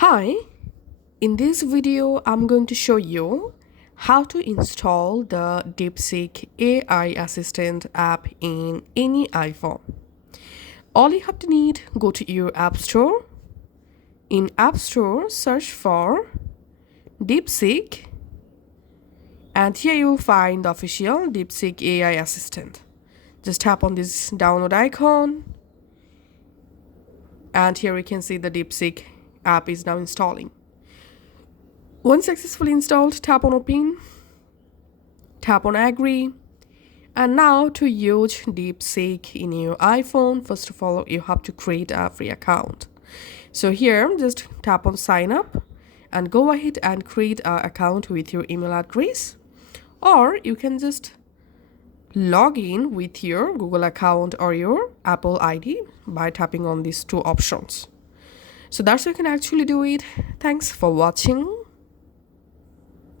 Hi, in this video I'm going to show you how to install the DeepSeek AI assistant app in any iPhone. All you have to need, go to your App Store. In App Store, search for DeepSeek, and here you'll find the official DeepSeek AI assistant. Just tap on this download icon, and here you can see the DeepSeek app is now installing. Once successfully installed, tap on open, tap on agree, and now to use DeepSeek in your iPhone, first of all you have to create a free account. So here just tap on sign up and go ahead and create an account with your email address, or you can just log in with your Google account or your Apple ID by tapping on these two options. So that's how you can actually do it. Thanks for watching.